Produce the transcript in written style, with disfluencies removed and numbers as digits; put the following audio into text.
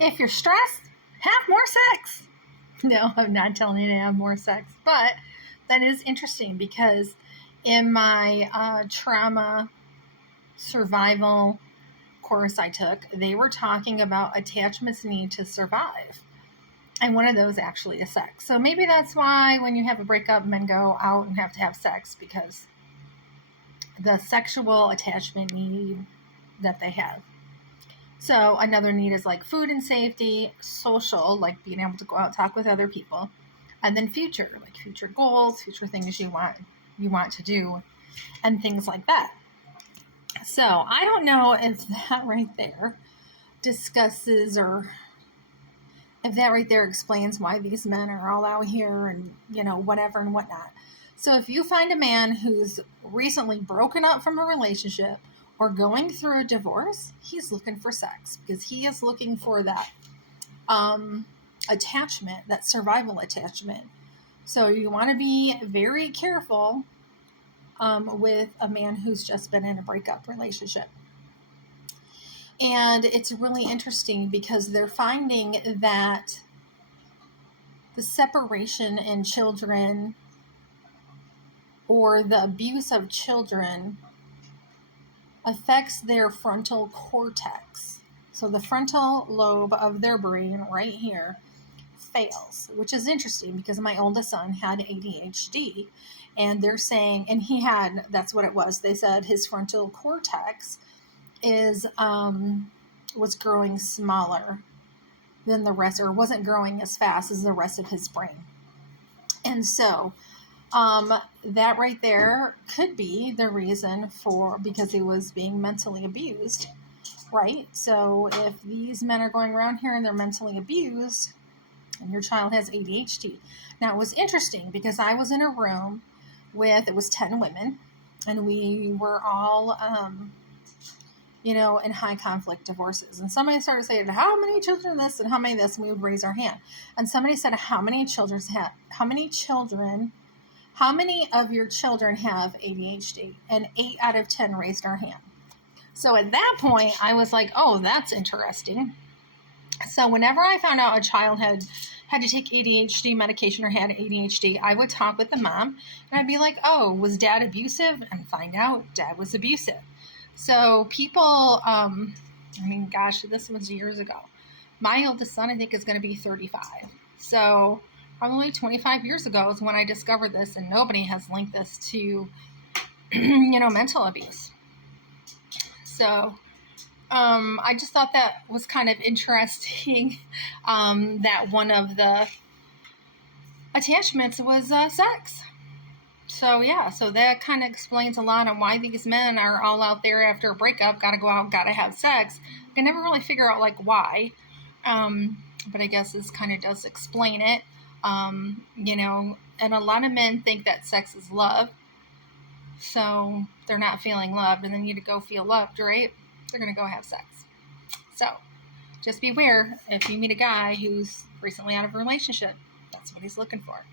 if you're stressed, have more sex. No, I'm not telling you to have more sex, but that is interesting because in my trauma survival course I took, they were talking about attachments need to survive. And one of those actually is sex. So maybe that's why when you have a breakup, men go out and have to have sex because the sexual attachment need that they have. So another need is like food and safety, social, like being able to go out and talk with other people, and then future, like future goals, future things you want to do, and things like that. So I don't know if that right there discusses or if that right there explains why these men are all out here and, whatever and whatnot. So if you find a man who's recently broken up from a relationship or going through a divorce, he's looking for sex because he is looking for that attachment, that survival attachment. So you want to be very careful with a man who's just been in a breakup relationship. And it's really interesting because they're finding that the separation in children or the abuse of children affects their frontal cortex. So the frontal lobe of their brain right here fails, which is interesting because my oldest son had ADHD, and they're saying, and that's what it was. They said his frontal cortex was growing smaller than the rest, or wasn't growing as fast as the rest of his brain. And so that right there could be the reason because he was being mentally abused, right? So if these men are going around here and they're mentally abused and your child has ADHD. Now it was interesting because I was in a room it was 10 women, and we were all in high conflict divorces. And somebody started saying, how many children this and how many this? And we would raise our hand. And somebody said, how many of your children have ADHD? And 8 out of 10 raised our hand. So at that point, I was like, oh, that's interesting. So whenever I found out a child had to take ADHD medication or had ADHD, I would talk with the mom and I'd be like, oh, was dad abusive? And find out dad was abusive. So people, this was years ago. My oldest son, I think, is going to be 35. So probably 25 years ago is when I discovered this, and nobody has linked this to, mental abuse. So I just thought that was kind of interesting, that one of the attachments was sex. So that kind of explains a lot on why these men are all out there after a breakup, got to go out, got to have sex. I never really figure out why, but I guess this kind of does explain it. And a lot of men think that sex is love, so they're not feeling loved, and they need to go feel loved, right? They're going to go have sex. So just beware if you meet a guy who's recently out of a relationship, that's what he's looking for.